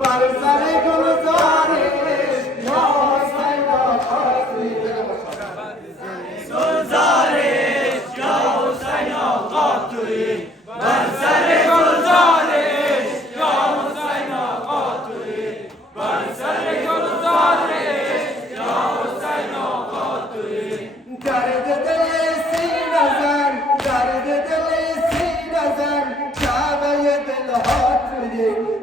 برسر گلزارش یا حسین آقا تویی گلزارش یا حسین آقا تویی بر سر گلزارش یا حسین آقا تویی بر سر گلزارش یا حسین آقا تویی درد دل سینه زن درد دل سینه زن کعبه دلها تویی